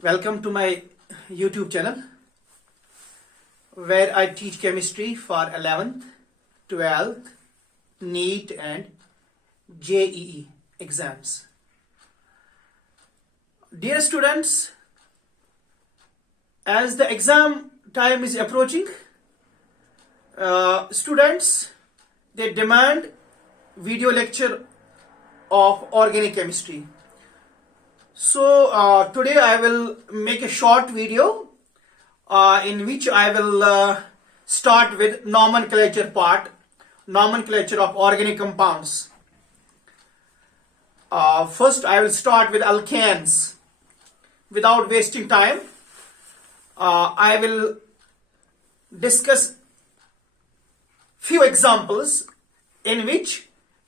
Welcome to my YouTube channel where I teach chemistry for 11th, 12th, NEET and JEE exams. Dear students, as the exam time is approaching, students they demand video lecture of organic chemistry. So today I will make a short video in which I will start with nomenclature part, nomenclature of organic compounds. First I will start with alkanes. Without wasting time, I will discuss few examples in which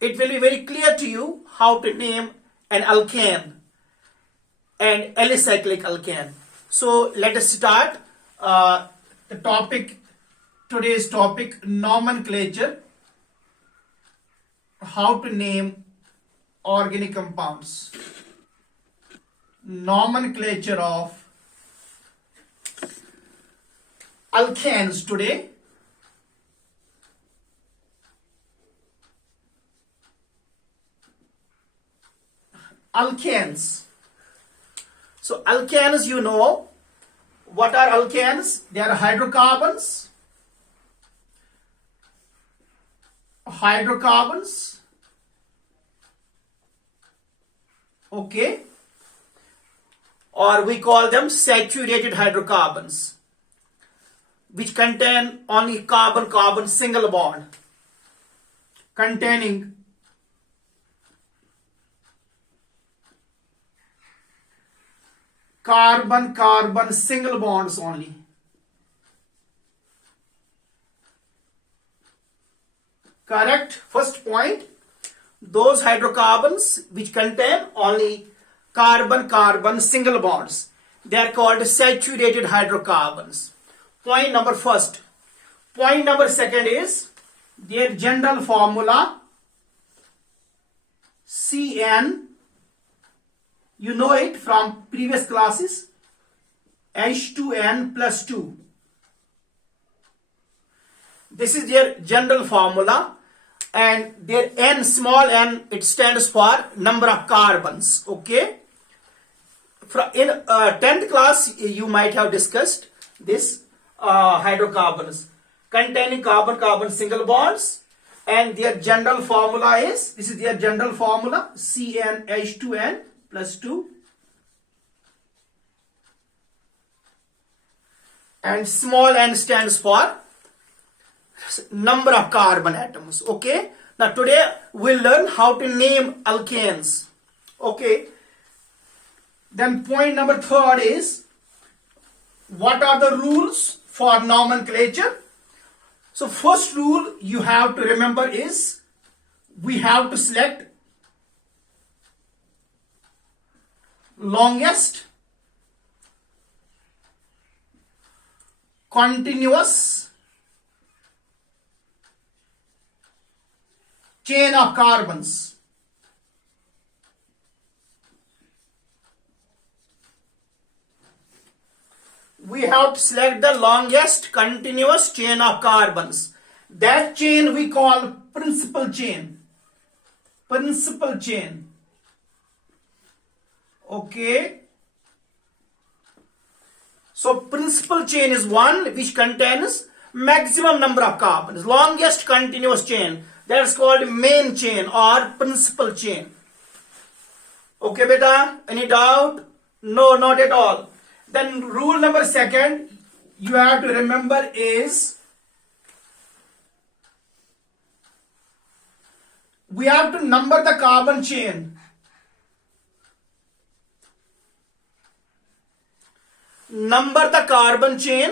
it will be very clear to you how to name an alkane and alicyclic alkane. So let us start the topic, today's topic, nomenclature, how to name organic compounds. Nomenclature of alkanes today. Alkanes. So alkanes, you know, what are alkanes? They are hydrocarbons. Okay. Or we call them saturated hydrocarbons, which contain only carbon-carbon single bond, containing carbon-carbon single bonds only. Correct? First point, those hydrocarbons which contain only carbon-carbon single bonds, they are called saturated hydrocarbons. Point number first. Point number second is their general formula CN. You know it from previous classes, H2N plus 2. This is their general formula, and their N, small n, it stands for number of carbons. Okay. In 10th class, you might have discussed this hydrocarbons containing carbon-carbon single bonds, and their general formula is, this is their general formula, CnH2n plus 2, and small n stands for number of carbon atoms. Okay. Now today we'll learn how to name alkanes. Okay. Then point number third is, what are the rules for nomenclature? So first rule you have to remember is, we have to select longest continuous chain of carbons. We have to select the longest continuous chain of carbons. That chain we call principal chain. Principal chain. Okay. So principal chain is one which contains maximum number of carbons. Longest continuous chain, that's called main chain or principal chain. Okay, beta? Any doubt? No, not at all. Then rule number second you have to remember is, we have to number the carbon chain. Number the carbon chain.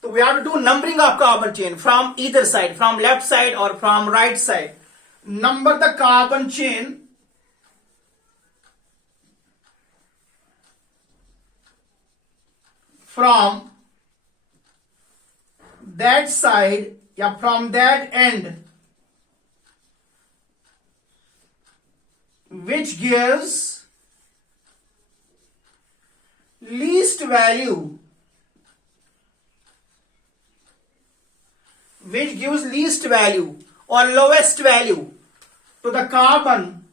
So we have to do numbering of carbon chain from either side, from left side or from right side. Number the carbon chain from that side, yeah, from that end, which gives value, which gives least value or lowest value to the carbon,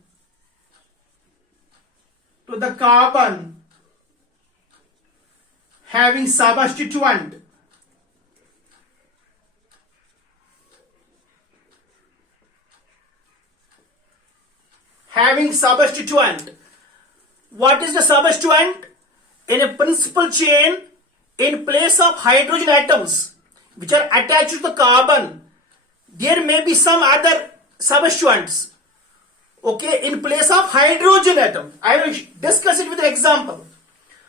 having substituent. Having substituent. What is the substituent? In a principal chain, in place of hydrogen atoms which are attached to the carbon, there may be some other substituents. Okay, in place of hydrogen atom. I will discuss it with an example.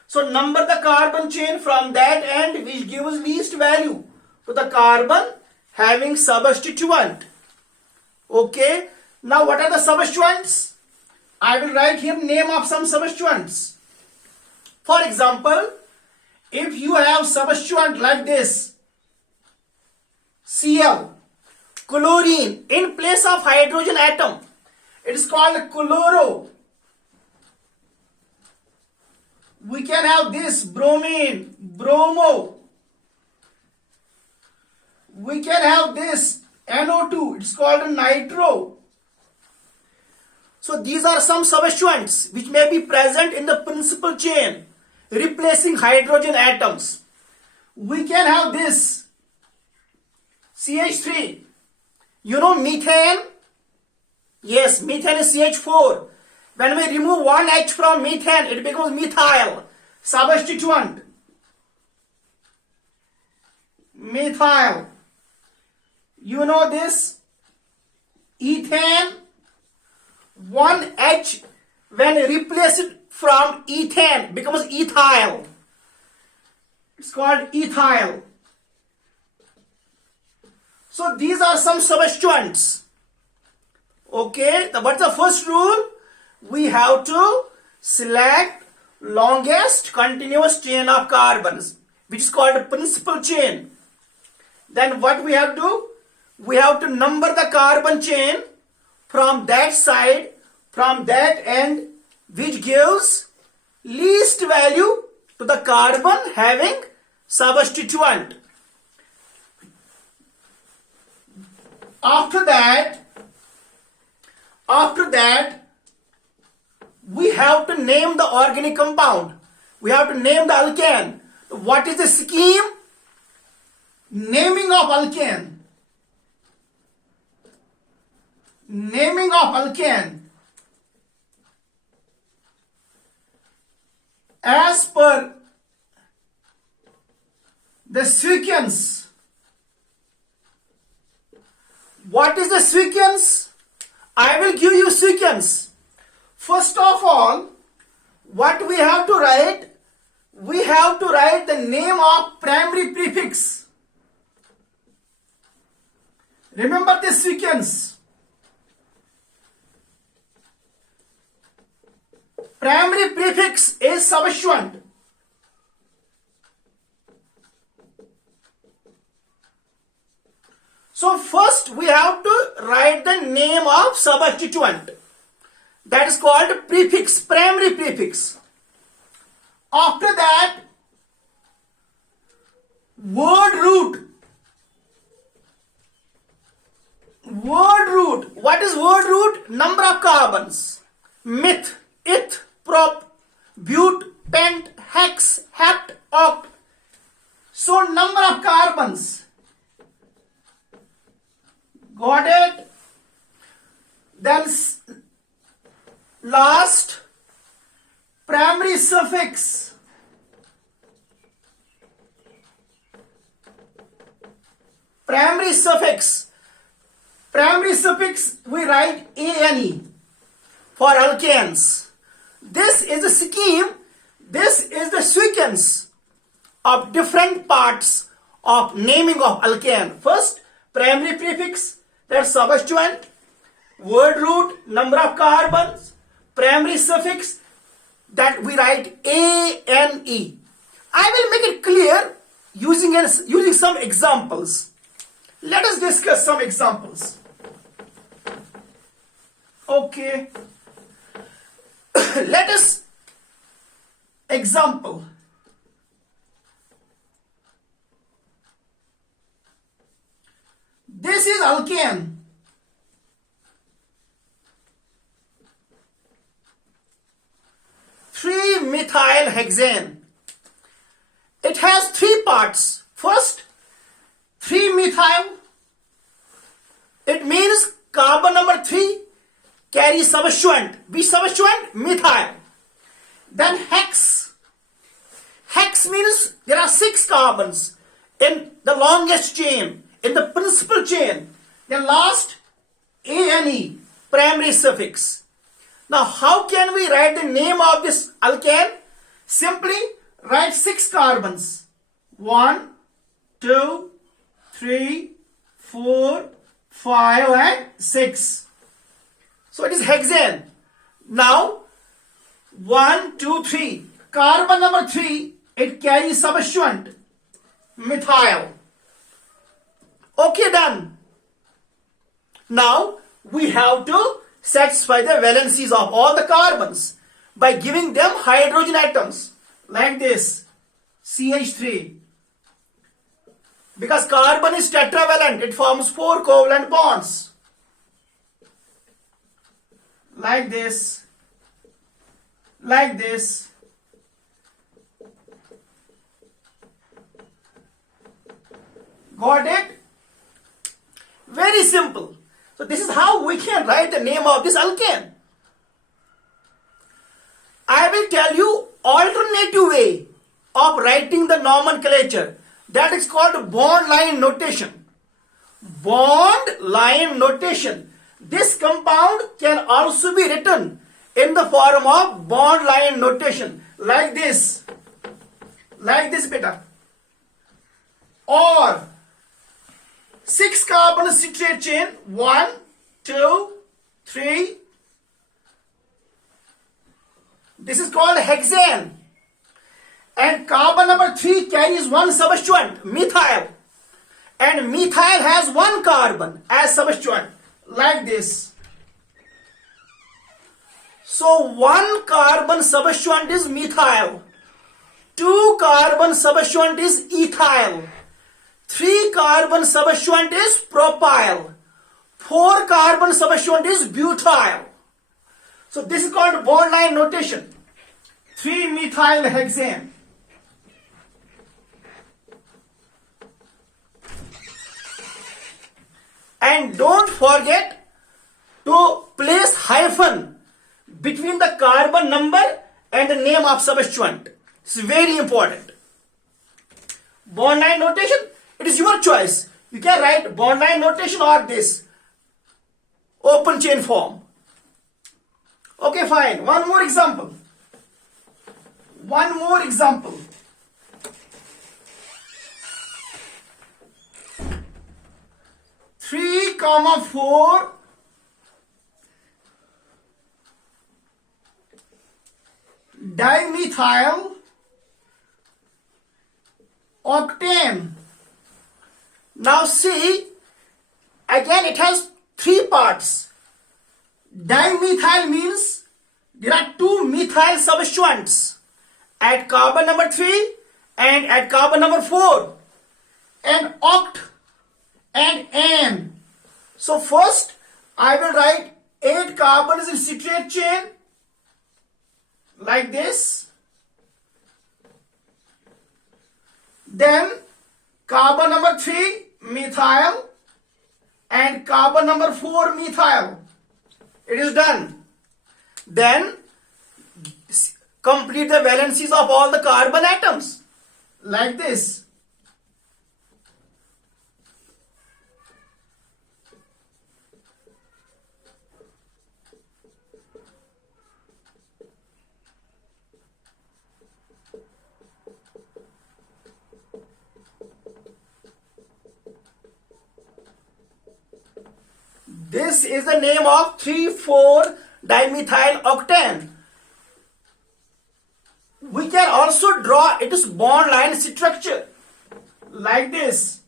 So number the carbon chain from that end which gives least value to the carbon having substituent. Okay, now what are the substituents? I will write here name of some substituents. For example, if you have substituent like this, Cl, chlorine, in place of hydrogen atom, it is called chloro. We can have this bromine, bromo. We can have this NO2, it's called nitro. So these are some substituents which may be present in the principal chain, replacing hydrogen atoms. We can have this CH3. You know methane? Yes, methane is CH4. When we remove one H from methane, it becomes methyl. Substituent. Methyl. You know this? Ethane. One H when replaced from ethane becomes ethyl. It's called ethyl. So these are some substituents. Okay, what's the first rule? We have to select longest continuous chain of carbons, which is called a principal chain. Then what we have to do? We have to number the carbon chain from that side, from that end, which gives least value to the carbon having substituent. After that, we have to name the organic compound. We have to name the alkane. What is the scheme? Naming of alkane. Naming of alkane. As per the sequence. What is the sequence? I will give you sequence. First of all, what we have to write? We have to write the name of primary prefix. Remember this sequence. Primary prefix is substituent. So first we have to write the name of substituent. That is called prefix, primary prefix. After that, word root. Word root. What is word root? Number of carbons. Meth, eth, prop, but, pent, hex, hept, oct. So number of carbons. Got it? Then last, primary suffix. Primary suffix. Primary suffix we write ane for alkanes. This is the scheme. This is the sequence of different parts of naming of alkane. First, primary prefix, that's substituent. Word root, number of carbons. Primary suffix, that we write ane. I will make it clear using some examples. Let us discuss some examples. Okay. Let us example. This is alkane. 3-methylhexane. It has 3 parts. First, 3-methyl. It means carbon number 3 carries substituent. Which substituent? Methyl. Then hex. Hex means there are 6 carbons in the longest chain, in the principal chain. Then last, ane, primary suffix. Now, how can we write the name of this alkane? Simply write 6 carbons. 1, 2, 3, 4, 5, and 6. So it is hexane. Now, 1, 2, 3. Carbon number 3, it carries substituent. Methyl. Okay, done. Now, we have to satisfy the valencies of all the carbons by giving them hydrogen atoms like this, CH3. Because carbon is tetravalent, it forms 4 covalent bonds like this, like this. Got it? Very simple. So this is how we can write the name of this alkane. I will tell you alternative way of writing the nomenclature. That is called bond line notation. Bond line notation. This compound can also be written in the form of bond line notation. Like this. Like this, beta. Or 6 carbon citrate chain. 1, 2, 3. This is called hexane. And carbon number 3 carries 1 substituent, methyl. And methyl has 1 carbon as substituent, like this. So 1 carbon substituent is methyl. 2 carbon substituent is ethyl. 3 carbon substituent is propyl. 4 carbon substituent is butyl. So this is called bond line notation. 3-methylhexane. And don't forget to place hyphen between the carbon number and the name of substituent. It's very important. Bond line notation, it is your choice. You can write bond line notation or this open chain form. Okay, fine. One more example. One more example. Three comma 4 dimethyl octane. Now see, again it has 3 parts. Dimethyl means there are 2 methyl substituents at carbon number 3 and at carbon number 4. And oct and N. So first I will write 8 carbons in citrate chain like this. Then carbon number 3 methyl and carbon number 4 methyl. It is done. Then complete the valencies of all the carbon atoms like this. This is the name of 3,4-dimethyl octane. We can also draw its bond line structure like this.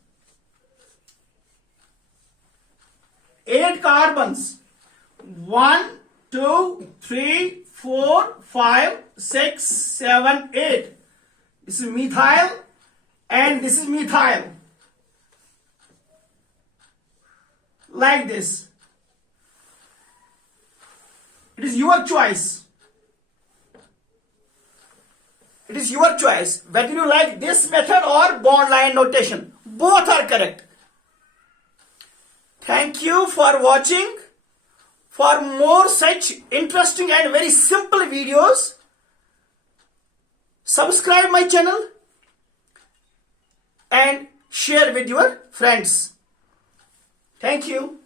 8 carbons. 1, 2, 3, 4, 5, 6, 7, 8. This is methyl and this is methyl. like this. It is your choice. It is your choice whether you like this method or bond line notation. Both are correct. Thank you for watching. For more such interesting and very simple videos, subscribe my channel and share with your friends. Thank you.